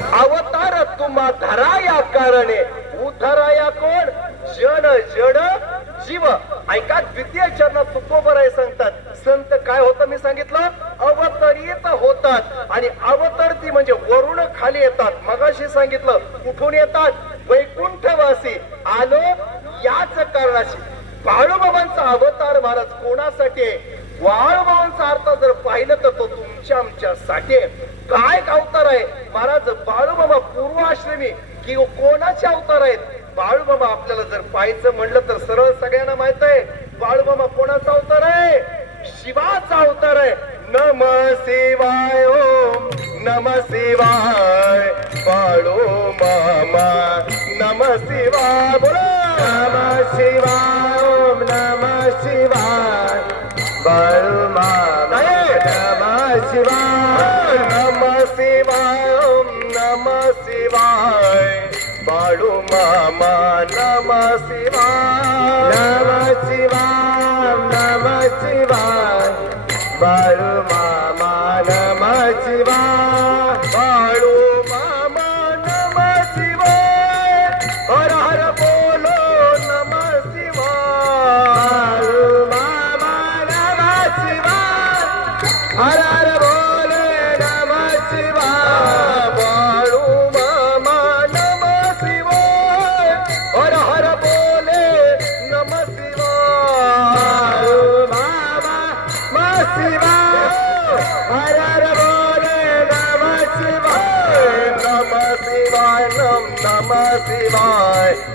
अवतार तुम्हा धरा या कारणे. उधरा या कोण? जन जड जीव. ऐका द्वितीय चरण तुकोबर आहे सांगतात. संत काय होतं मी सांगितलं? अवतरित होतात. आणि अवतरती म्हणजे वरुण खाली येतात. मगाशी सांगितलं कुठून येतात? वैकुंठवासी. आलो याच कारणाशी. बाळूबाबांचा अवतार महाराज कोणासाठी आहे अर्थ जर पाहिलं तर तो तुमच्या आमच्या साठी काय अवतार आहे? महाराज बाळूबाबा पूर्वाश्रमी कि कोणाचे अवतार आहेत? बाळूबाबा आपल्याला जर पाहायचं म्हणलं तर सरळ सगळ्यांना माहीत आहे बाळूबाबा कोणाचा अवतार आहे? शिवाचा अवतार आहे. नम शिवाय ओम नम शिवाय बाळू मामा नम शिवाय बोला. नम शिवाय. मामा नम शिवाय नम शिवाय नम शिवाय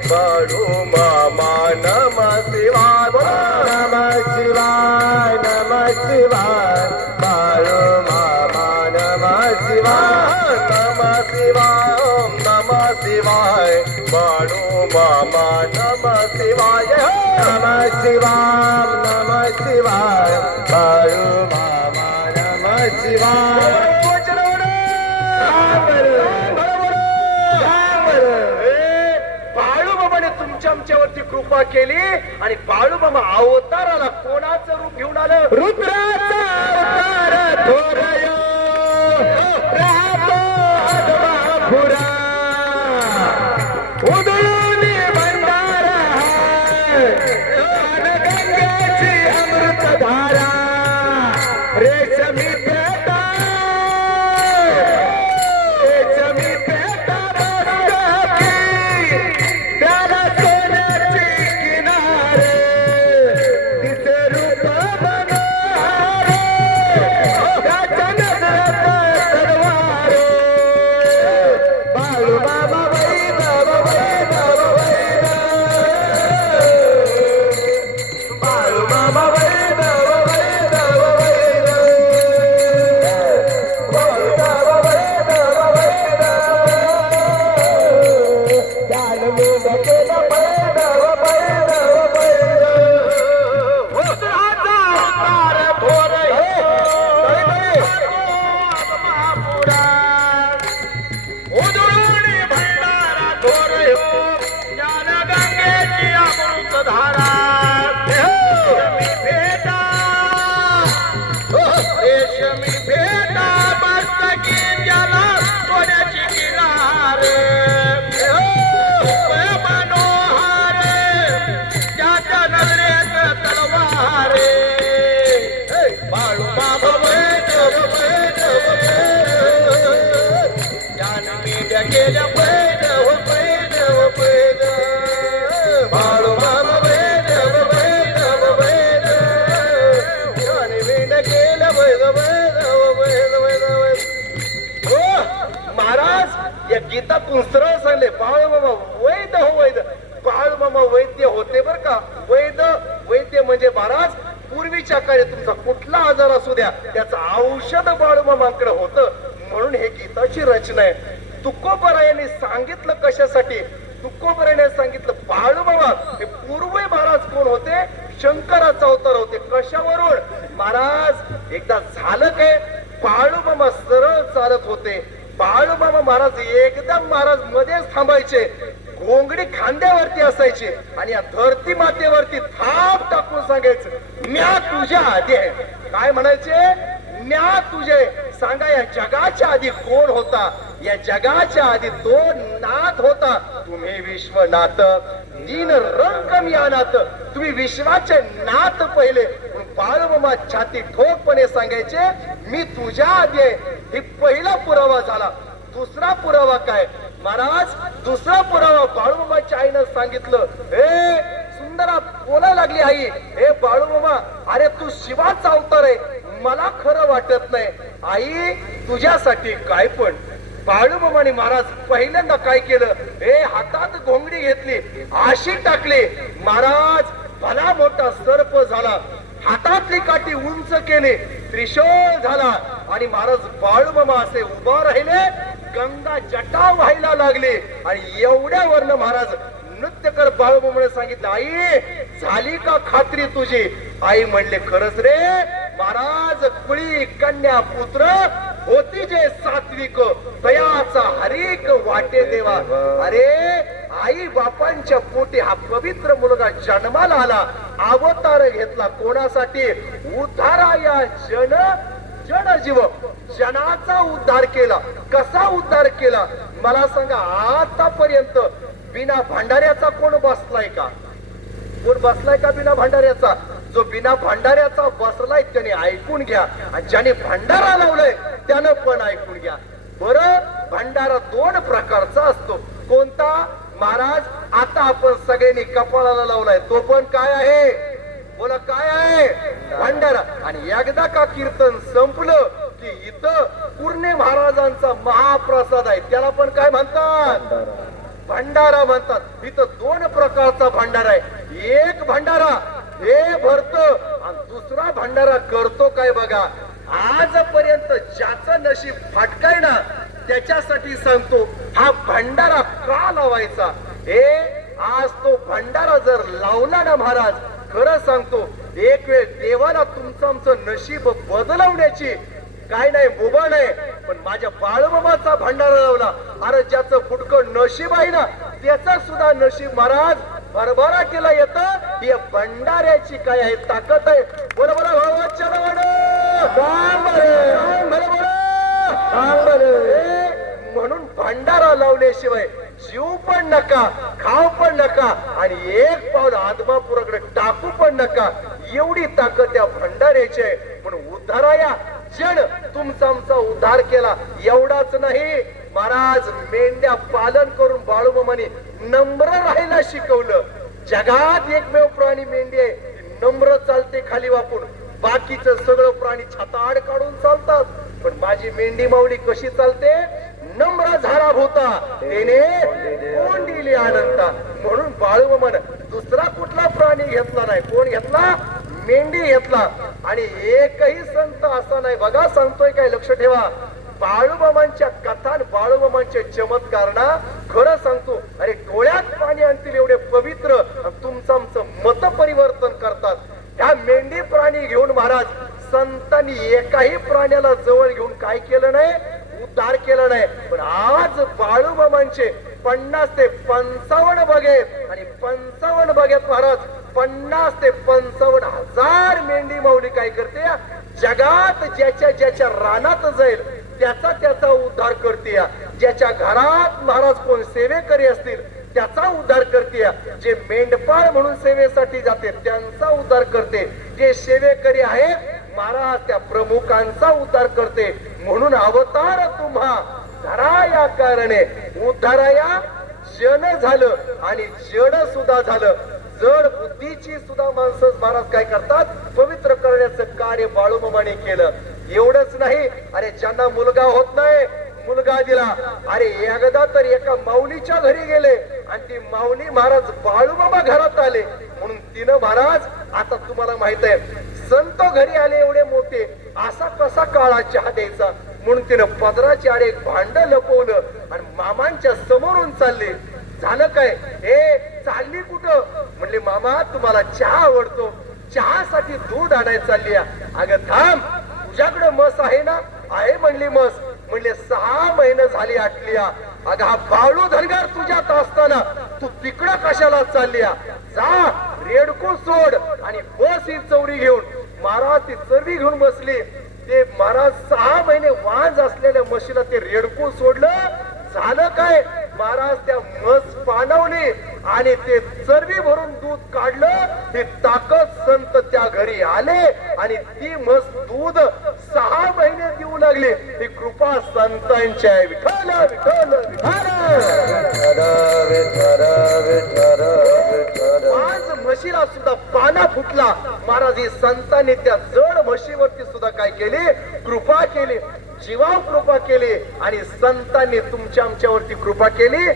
शिवाय बाळू मामा नम शिवाय बोला नम शिवाय नम शिवाय बाळू मामा नम शिवाय नम शिवाय ओम नम शिवाय बाळू मामा नम शिवाय नम शिवाय नम शिवाय बाळू तुमच्या कृपा केली आणि बाळूबाबा अवताराला कोणाचं रूप घेऊन आलं? रुद्राचा अवतार थोरयो, राहतो हो, गीतातून सरळ सांगले बाळ मामा वैद हो वैद. बाळ मामा वैद्य होते बर का. वैद्य वैद्य म्हणजे महाराज पूर्वीच्या काळी तुमचा कुठला आजार असू द्या त्याचं औषध बाळूमामाकडे होतं. म्हणून हे गीताची रचना आहे. तुकोबरायाने सांगितलं कशासाठी? तुकोबरायाने सांगितलं बाळूबाबा हे पूर्वी महाराज कोण होते? शंकराचा अवतार होते. कशावरून? महाराज एकदा झालं काय? बाळूबाबा सरळ चालत होते. बाळूबाबा महाराज एकदम महाराज मध्येच थांबायचे. घोंगडी खांद्यावरती असायची आणि या धरती मातेवरती थाप टाकून सांगायचं म्या तुझ्या आधी आहे. काय म्हणायचे? म्या तुझे सांगा या जगाच्या आधी कोण होता? या जगाच्या आधी तो नाथ होता. तुम्ही विश्वनाथ दिन रंग या नाथ तुम्ही विश्वाचे नाथ पहिले. बाळमामा छाती ठोकपणे सांगायचे मी तुझ्या आधी आहे. हे पहिला पुरावा झाला. दुसरा पुरावा काय? महाराज दुसरा पुरावा बाळूबाबाच्या आईनं सांगितलं. हे सुंदरा बोला लागली आई. हे बाळूबाबा अरे तू शिवाचा अवतार आहे. मला खरं वाटत नाही. आई तुझ्यासाठी काय पण बाळूमामाने महाराज पहिल्यांदा काय केलं? हे हातात घोंगडी घेतली आशी टाकली. महाराज भला मोठा सर्प झाला. हातातली काठी उंच केली त्रिशोळ झाला. आणि महाराज बाळूबाबा असे उभा राहिले गंगा जटा व्हायला लागली. आणि एवढ्यावरनं महाराज नृत्य कर बाळूमामाने सांगितलं आई झाली का खात्री तुझी? आई म्हणले खरंच रे महाराज कुळी कन्या पुत्र होती जे सात्विक तयाचा हरिक वाटे देवा. अरे आई बापांच्या पोटी हा पवित्र मुलगा जन्माला आला. अवतार घेतला कोणासाठी? उद्धारा या जन जन जीव जनाचा उद्धार केला. कसा उद्धार केला? मला सांगा आतापर्यंत बिना भांडाऱ्याचा कोण बसलाय का? कोण बसलाय का बिना भांडाऱ्याचा? जो बिना भांडाऱ्याचा बसलाय त्याने ऐकून घ्या. आणि ज्याने भांडारा लावलाय त्यानं पण ऐकून घ्या. बर भंडारा दोन प्रकारचा असतो. कोणता? महाराज आता आपण सगळ्यांनी कपाळाला लावलाय. तो पण काय आहे? बोला काय आहे? भांडारा. आणि एकदा का कीर्तन संपलं की इथं पूर्णे महाराजांचा महाप्रसाद आहे. त्याला पण काय म्हणतात? भंडारा म्हणतात. इथं दोन प्रकारचा भंडारा आहे. एक भंडारा हे भरत. आणि दुसरा भंडारा करतो काय बघा? नशीब फाटकाय ना त्याच्यासाठी सांगतो हा भंडारा का लावायचा? हे आज तो भंडारा जर लावला ना महाराज खरं सांगतो एक वेळ देवाला तुमचं आमचं नशीब बदलवण्याची काय नाही मुभा नाही पण माझ्या बाळबाबाचा भंडारा लावला. अरे ज्याचं फुटकं नशीब आहे ना त्याचा सुद्धा नशीब महाराज भरभराटीला येत. ही भंडाऱ्याची काय आहे ताकद आहे. बरोबर म्हणून भंडारा लावल्याशिवाय जीव पण नका खाव पण नका आणि एक पाऊल आदमापुराकडे टाकू पण नका. एवढी ताकद त्या भंडाऱ्याची आहे. म्हणून उद्धाराया जण तुमचा आमचा उद्धार केला. एवढाच नाही. महाराज मेंढ्या पालन करून बाळूमामाने नम्र राहायला शिकवलं. जगात एकमेव प्राणी मेंढी आहे. नम्र चालते खाली वापून. बाकीचं सगळं प्राणी छाताड काढून चालतात. पण माझी मेंढी माऊली कशी चालते? नम्र झाला होता त्याने कोण दिली आनंदा म्हणून बाळूमामान दुसरा कुठला प्राणी घेतला नाही? कोण घेतला? मेंढी घेतला. आणि एकही संत असा नाही. बघा सांगतोय काय? लक्ष ठेवा. बाळूमामांच्या कथान बाळूमामांचे चमत्कारणा खरं सांगतो. अरे डोळ्यात पाणी आणतील एवढे पवित्र तुमचं आमचं मत परिवर्तन करतात. त्या मेंढी प्राणी घेऊन महाराज संत संतांनी एकाही प्राण्याला जवळ घेऊन काय केलं नाही? उद्धार केलं नाही. पण आज बाळूमामांचे पन्नास ते पंचावन्न बघेत आणि पंचावन्न बघेत महाराज पन्नास ते पंचावन्न हजार मेंढी माऊली काय करते? जगात ज्याच्या ज्याच्या रानात जाईल त्याचा त्याचा उद्धार करते ज्याच्या घरात महाराज कोण सेवेकरी असतील त्याचा उद्धार करते जे मेंढपाळ म्हणून सेवेसाठी जाते त्यांचा उद्धार करते. जे सेवेकरी आहेत महाराज त्या प्रमुखांचा उद्धार करते. म्हणून अवतार तुम्हा. धरा या कारणे. उद्धाराया जन झालं आणि जड सुद्धा झालं. जड बुद्धीची सुद्धा माणसं महाराज काय करतात? पवित्र करण्याचं कार्य बाळूमामाने केलं. एवढंच नाही. अरे ज्यांना मुलगा होत नाही मुलगा दिला. अरे एकदा तर एका माऊलीच्या घरी गेले आणि ती माऊली महाराज बाळूमामा घरात आले. म्हणून तिनं महाराज आता तुम्हाला माहीत आहे संत घरी आले एवढे मोठे असा कसा काळा चहा द्यायचा? म्हणून तिनं पदराची आडे एक भांड लपवलं आणि मामांच्या समोरून चालले. झालं काय? हे चालली कुठं? म्हणले मामा तुम्हाला चहा आवडतो. चहासाठी दूध आणायला चालली अगं थांब. तुझ्याकडे मस आहे ना? आहे म्हणली मस. म्हणले सहा महिने झाली आटली अगं हा बाळू धनगार तुझ्यात असताना. तू तिकडं कशाला चालली जा रेडको सोड आणि बस ही चौरी घेऊन. महाराज ती चरवी घेऊन बसली. ते महाराज सहा महिने वाज असलेल्या म्हशीला ते रेडकू सोडलं. झालं काय? महाराज त्या मस पाणवली आणि ते चरबी भरून दूध काढलं. हे ताकद संत त्या घरी आले आणि ती म्हस दूध सहा महिने देऊ लागले. ही कृपा संतांची आहे. विठ्ठल विठ्ठल विठ्ठल. आज म्हशीला सुद्धा पाना फुटला. महाराज ही संतांनी त्या जड म्हशीवरती सुद्धा काय केली? कृपा केली. जीवाव कृपा केली आणि संतांनी तुमच्या आमच्यावरती कृपा केली.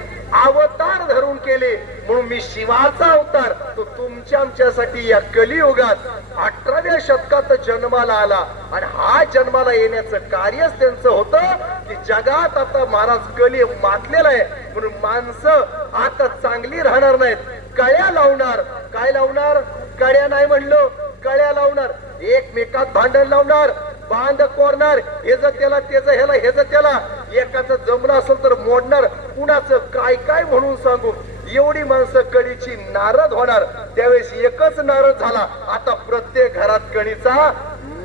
अवतार धरून केले. म्हणून मी शिवाचा अवतार. तो तुमच्या आमच्यासाठी या कलियुगात अठराव्या शतकात जन्माला आला. आणि हा जन्माला येण्याचं कार्यच त्यांचं होतं की जगात आता महाराज कली मातलेला आहे. म्हणून माणसं आता चांगली राहणार नाहीत. कळ्या लावणार. काय लावणार? कळ्या नाही म्हणलो कळ्या लावणार. एकमेकात भांडण लावणार बांध कोरणार हे जर त्याला त्याचं ह्याला हे जर त्याला एकाचं जमलं असेल तर मोडणार. कुणाचं काय काय म्हणून सांगू? एवढी माणसं कळीची नारद होणार. त्यावेळेस एकच नारद झाला. आता प्रत्येक घरात कळीचा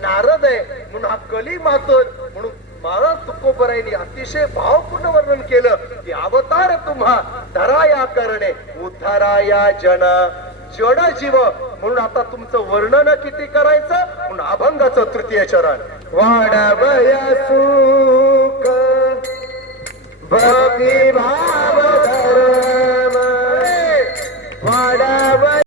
नारद आहे. म्हणून हा कली मातोर म्हणून महाराज तुकोबरायांनी अतिशय भावपूर्ण वर्णन केलं. की अवतार तुम्हा धराया करणे उद्धाराया जन जड जीव. म्हणून आता तुमचं वर्णन किती करायचं? म्हणून अभंगाचं तृतीय चरण. वाडवया सुख भक्ती भाव